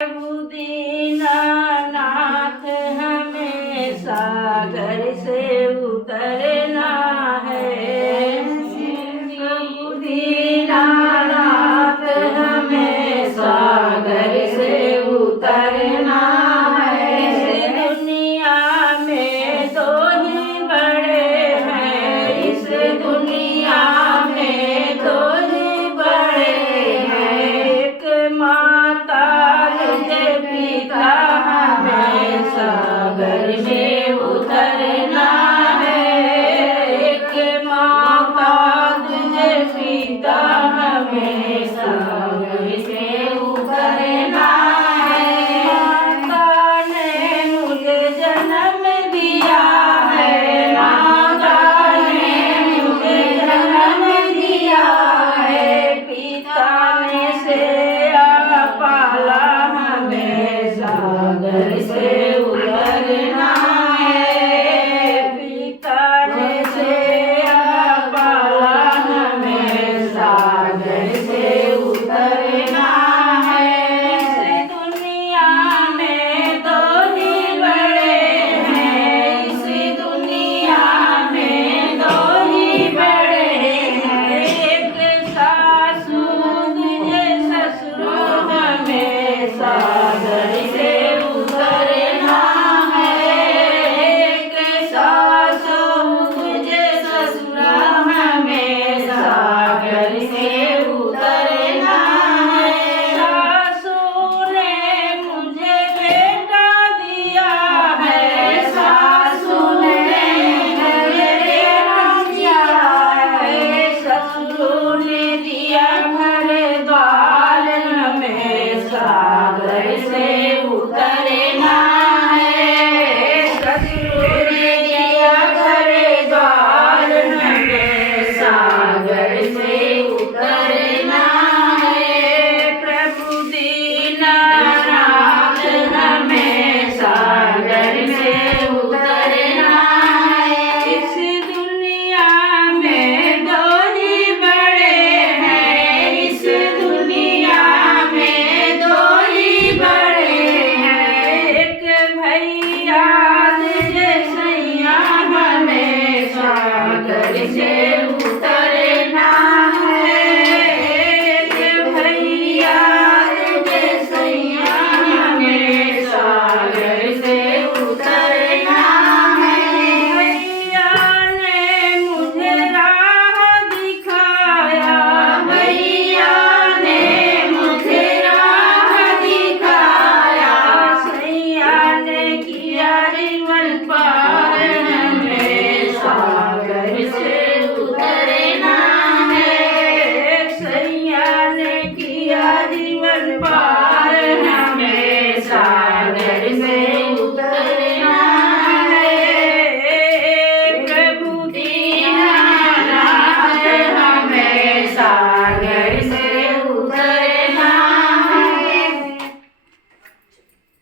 प्रभु दीनानाथ हमें सागर से उतरना है। प्रभु दीनानाथ हमें सागर से उतरना है। इस दुनिया में दो ही बड़े हैं, इस दुनिया में दो ही बड़े हैं, एक माता पिता हमें सागर में उतरना है। एक माँ का तुझे पिता हमें सागर से उतरना है। माता ने मुझे जन्म दिया है, माता ने मुझे जन्म दिया है, पिता ने सेवा पाला हमें सागर से उतरना है। पिता ने सेवा पाला हमें सागर से उतरना है। इस दुनिया में दो ही बड़े हैं, इस दुनिया में दो ही बड़े हैं, एक सासू तुझे ससुर हमें सागर से उतरना है। एक सासू तुझे ससुर हमें सागर से उतरना है। सासू ने मुझे बेटा दिया है, सासू ने मुझे बेटा दिया है, ससुर ने दिया घर द्वार हमें सागर